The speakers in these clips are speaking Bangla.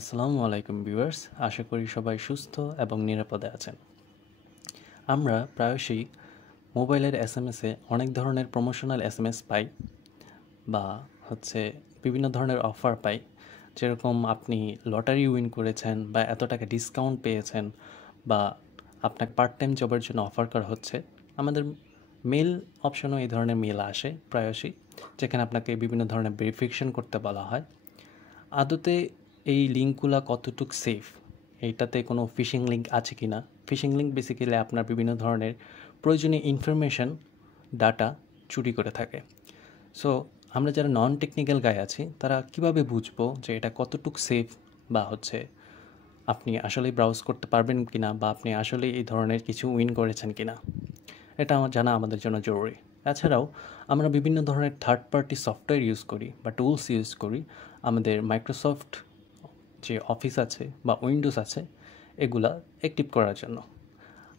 আসসালামু আলাইকুম ভিউয়ার্স, আশা করি সবাই সুস্থ এবং নিরাপদে আছেন। আমরা প্রায়শই মোবাইলের এসএমএসে অনেক ধরনের প্রমোশনাল এসএমএস পাই বা বিভিন্ন ধরনের অফার পাই। যেরকম আপনি লটারি উইন করেছেন বা এত টাকা ডিসকাউন্ট পেয়েছেন বা আপনাকে পার্ট টাইম জবের জন্য অফার করা হচ্ছে। আমাদের মেল অপশনেও এই ধরনের মেল আসে প্রায়শই, যেখানে আপনাকে বিভিন্ন ধরনের ভেরিফিকেশন করতে বলা হয়। আদতে এই লিঙ্কগুলো কতটুকু সেফ, এইটাতে কোনো ফিশিং লিঙ্ক আছে কি না? ফিশিং লিঙ্ক বেসিক্যালি আপনার বিভিন্ন ধরনের প্রয়োজনীয় ইনফরমেশন, ডাটা চুরি করে থাকে। সো আমরা যারা নন টেকনিক্যাল গাই আছি তারা কিভাবে বুঝবো যে এটা কতটুকু সেফ বা আপনি আসলেই ব্রাউজ করতে পারবেন কিনা বা আপনি আসলেই এই ধরনের কিছু উইন করেছেন কিনা, এটা আমার জানা আমাদের জন্য জরুরি। এছাড়াও আমরা বিভিন্ন ধরনের থার্ড পার্টি সফটওয়্যার ইউজ করি বা টুলস ইউজ করি আমাদের মাইক্রোসফট যে অফিস আছে বা উইন্ডোজ আছে এগুলা অ্যাক্টিভ করার জন্য।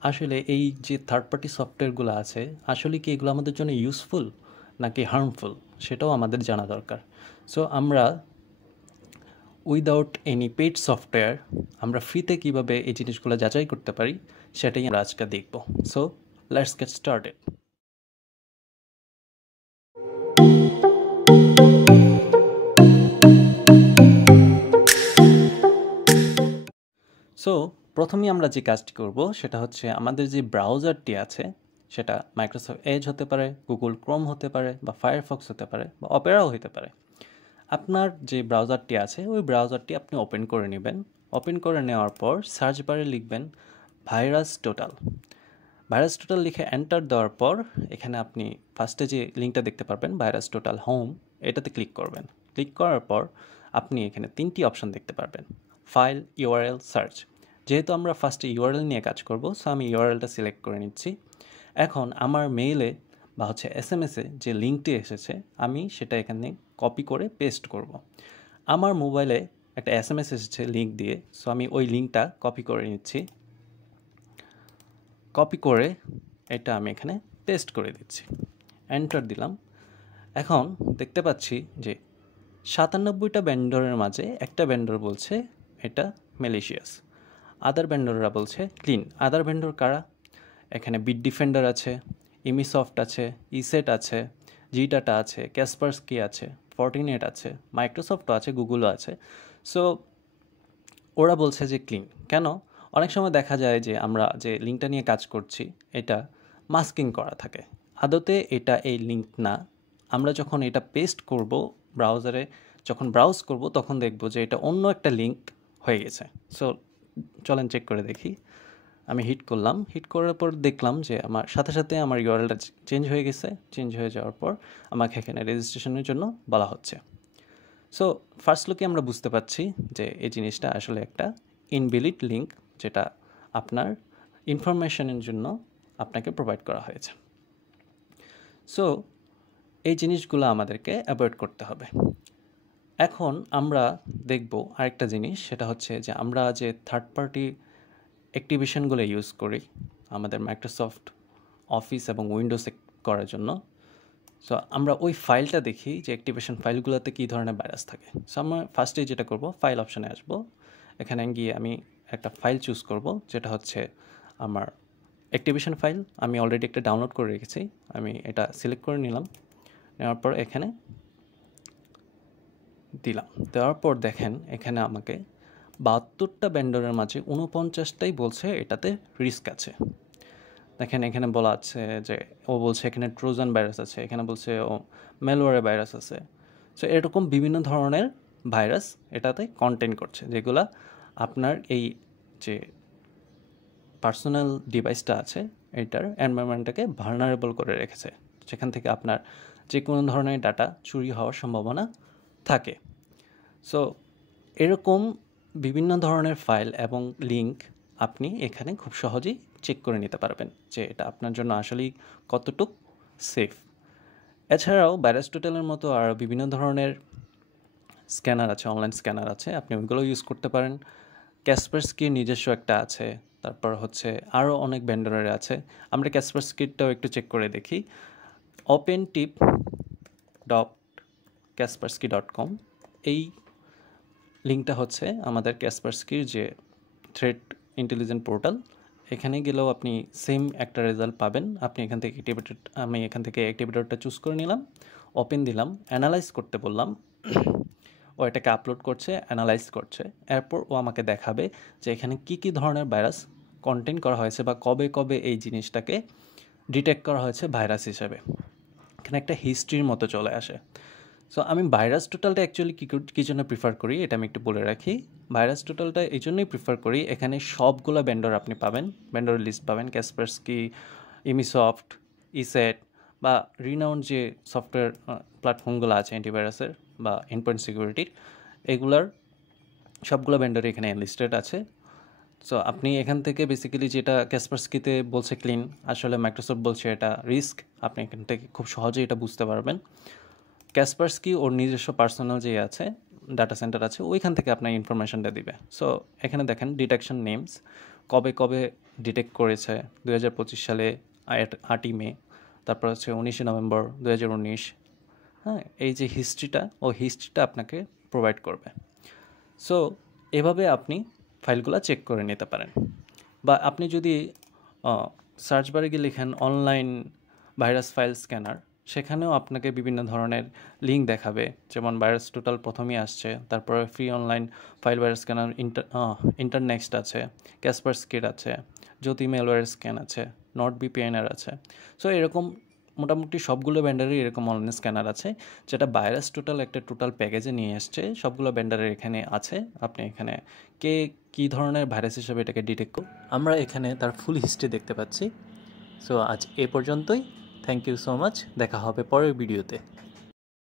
আসলে এই যে থার্ড পার্টি সফটওয়্যারগুলো আছে, আসলে কি এগুলো আমাদের জন্য ইউজফুল নাকি হার্মফুল, সেটাও আমাদের জানা দরকার। সো আমরা উইদাউট এনি পেড সফটওয়্যার আমরা ফ্রিতে কীভাবে এই জিনিসগুলো যাচাই করতে পারি সেটাই আমরা আজকে দেখব। So let's get started. So প্রথমেই আমরা যে কাজটি করব সেটা হচ্ছে আমাদের যে ব্রাউজারটি আছে সেটা মাইক্রোসফট এজ হতে পারে, গুগল ক্রোম হতে পারে বা ফায়ারফক্স হতে পারে বা অপেরাও হতে পারে। আপনার যে ব্রাউজারটি আছে ওই ব্রাউজারটি আপনি ওপেন করে নেবেন। ওপেন করে নেওয়ার পর সার্চ বারে লিখবেন ভাইরাস টোটাল। ভাইরাস টোটাল লিখে এন্টার দেওয়ার পর এখানে আপনি ফার্স্টে যে লিঙ্কটা দেখতে পারবেন ভাইরাস টোটাল হোম, এটাতে ক্লিক করবেন। ক্লিক করার পর আপনি এখানে 3টি অপশন দেখতে পারবেন, ফাইল, ইউআরএল, সার্চ। যেহেতু আমরা ফার্স্টে ইউআরএল নিয়ে কাজ করব, সো আমি ইউআরএলটা সিলেক্ট করে নিচ্ছি। এখন আমার মেইলে বা এসএমএসে যে লিঙ্কটি এসেছে আমি সেটা এখানে কপি করে পেস্ট করব। আমার মোবাইলে একটা এসএমএস এসেছে লিঙ্ক দিয়ে, সো আমি ওই লিঙ্কটা কপি করে নিচ্ছি। কপি করে এটা আমি এখানে পেস্ট করে দিচ্ছি, এন্টার দিলাম। এখন দেখতে পাচ্ছি যে 97টা ভেন্ডরের মাঝে একটা ভেন্ডর বলছে এটা ম্যালিশিয়াস, আদার ভেন্ডররা বলছে ক্লিন। আদার ভেন্ডর কারা? এখানে বিট ডিফেন্ডার আছে, ইমিসফট আছে, ইসেট আছে, জিডাটা আছে, ক্যাসপারস্কি আছে, ফর্টিনেট আছে, মাইক্রোসফটও আছে, গুগলও আছে। সো ওরা বলছে যে ক্লিন। কেন? অনেক সময় দেখা যায় যে আমরা যে লিঙ্কটা নিয়ে কাজ করছি এটা মাস্কিং করা থাকে, আদতে এটা এই লিঙ্ক না। আমরা যখন এটা পেস্ট করব ব্রাউজারে, যখন ব্রাউজ করব তখন দেখব যে এটা অন্য একটা লিঙ্ক হয়ে গেছে। সো চলেন চেক করে দেখি। আমি হিট করলাম, হিট করার পর দেখলাম যে আমার সাথে সাথে আমার ইউআরএলটা চেঞ্জ হয়ে গেছে। চেঞ্জ হয়ে যাওয়ার পর আমাকে এখানে রেজিস্ট্রেশনের জন্য বলা হচ্ছে। সো ফার্স্ট লুকে আমরা বুঝতে পারছি যে এই জিনিসটা আসলে একটা ইনভ্যালিড লিঙ্ক, যেটা আপনার ইনফরমেশনের জন্য আপনাকে প্রোভাইড করা হয়েছে। সো এই জিনিসগুলো আমাদেরকে অ্যাভয়েড করতে হবে। এখন আমরা দেখব আরেকটা জিনিস, সেটা হচ্ছে যে আমরা যে থার্ড পার্টি অ্যাক্টিভেশনগুলো ইউজ করি আমাদের মাইক্রোসফট অফিস এবং উইন্ডোজে করার জন্য। সো আমরা ওই ফাইলটা দেখি যে অ্যাক্টিভেশন ফাইলগুলোতে কী ধরনের ভাইরাস থাকে। সো আমরা ফার্স্টে যেটা করব, ফাইল অপশানে আসব। এখানে গিয়ে আমি একটা ফাইল চুজ করব যেটা হচ্ছে আমার অ্যাক্টিভেশন ফাইল। আমি অলরেডি একটা ডাউনলোড করে রেখেছি, আমি এটা সিলেক্ট করে নিলাম। নেওয়ার পর এখানে দিলাম। দেওয়ার পর দেখেন এখানে আমাকে 72টা ভেন্ডরের মাঝে 49টাই বলছে এটাতে রিস্ক আছে। দেখেন এখানে বলা আছে যে ও বলছে এখানে ট্রোজান ভাইরাস আছে, এখানে বলছে ও ম্যালওয়্যার ভাইরাস আছে। সো এরকম বিভিন্ন ধরনের ভাইরাস এটাতে কন্টেন করছে, যেগুলো আপনার এই যে পার্সোনাল ডিভাইসটা আছে এটার এনভায়রনমেন্টটাকে ভালনারেবল করে রেখেছে, যেখান থেকে আপনার যে কোনো ধরনের ডাটা চুরি হওয়ার সম্ভাবনা থাকে। সো এরকম বিভিন্ন ধরনের ফাইল এবং লিঙ্ক আপনি এখানে খুব সহজেই চেক করে নিতে পারবেন যে এটা আপনার জন্য আসলেই কতটুক সেফ। এছাড়াও ভাইরাস টোটালের মতো আর বিভিন্ন ধরনের স্ক্যানার আছে, অনলাইন স্ক্যানার আছে, আপনি ওইগুলো ইউজ করতে পারেন। ক্যাসপারস্কির নিজস্ব একটা আছে, তারপর আরও অনেক ভেন্ডরের আছে। আমরা ক্যাসপারস্কিরটাও একটু চেক করে দেখি। OpenTip.kaspersky.com এই লিঙ্কটা হচ্ছে আমাদের ক্যাসপারস্কির যে থ্রেট ইন্টেলিজেন্ট পোর্টাল, এখানে গেলেও আপনি সেম একটা রেজাল্ট পাবেন। আপনি এখান থেকে আমি এখান থেকে অ্যাক্টিভেটরটা চুজ করে নিলাম, ওপেন দিলাম, অ্যানালাইজ করতে বললাম, ও এটাকে আপলোড করছে, অ্যানালাইজ করছে। এরপর ও আমাকে দেখাবে যে এখানে কী কী ধরনের ভাইরাস কন্টেইন করা হয়েছে বা কবে কবে এই জিনিসটাকে ডিটেক্ট করা হয়েছে ভাইরাস হিসেবে। এখানে একটা হিস্ট্রির মতো চলে আসে। সো আমি ভাইরাস টোটালটা অ্যাকচুয়ালি কী জন্য প্রিফার করি এটা আমি একটু বলে রাখি। ভাইরাস টোটালটা এই জন্যই প্রিফার করি, এখানে সবগুলো ভেন্ডর আপনি পাবেন, ভেন্ডরের লিস্ট পাবেন, ক্যাসপারস্কি, ইমিসফট, ইসেট বা রিনাউন্ড যে সফটওয়্যার প্ল্যাটফর্মগুলো আছে অ্যান্টিভাইরাসের বা এন্ডপয়েন্ট সিকিউরিটির, এগুলার সবগুলো ভেন্ডরই এখানে লিস্টেড আছে। সো আপনি এখান থেকে বেসিক্যালি যেটা ক্যাসপারস্কিতে বলছে ক্লিন, আসলে মাইক্রোসফট বলছে এটা রিস্ক, আপনি এখান থেকে খুব সহজেই এটা বুঝতে পারবেন। ক্যাসপারস্কি ওর নিজস্ব পার্সোনাল যে আছে ডাটা সেন্টার আছে, ওইখান থেকে আপনার ইনফরমেশনটা দিবে। সো এখানে দেখেন ডিটেকশন নেমস, কবে কবে ডিটেক্ট করেছে, 2025 সালে 8ই মে, তারপর হচ্ছে 19শে নভেম্বর 2019। হ্যাঁ, এই যে হিস্ট্রিটা, ও হিস্ট্রিটা আপনাকে প্রোভাইড করবে। সো এভাবে আপনি ফাইলগুলো চেক করে নিতে পারেন। বা আপনি যদি সার্চ বারে গিয়ে লিখেন অনলাইন ভাইরাস ফাইল স্ক্যানার, সেখানেও আপনাকে বিভিন্ন ধরনের লিঙ্ক দেখাবে, যেমন ভাইরাস টোটাল প্রথমেই আসছে, তারপরে free online file virus scanner Internxt আছে, ক্যাসপারস্কির আছে, জ্যোতি মেলওয়্যার স্ক্যান আছে, নট বিপিএনআর আছে। সো এরকম মোটামুটি সবগুলো ব্যান্ডারের এরকম অনলাইন স্ক্যানার আছে, যেটা ভাইরাস টোটাল একটা টোটাল প্যাকেজে নিয়ে আসছে, সবগুলো ব্যান্ডারের এখানে আছে। আপনি এখানে কে কী ধরনের ভাইরাস হিসেবে এটাকে ডিটেক্ট করুন, আমরা এখানে তার ফুল হিস্ট্রি দেখতে পাচ্ছি। সো আজ এ পর্যন্তই, থ্যাংক ইউ সো মাচ, দেখা হবে পরের ভিডিওতে।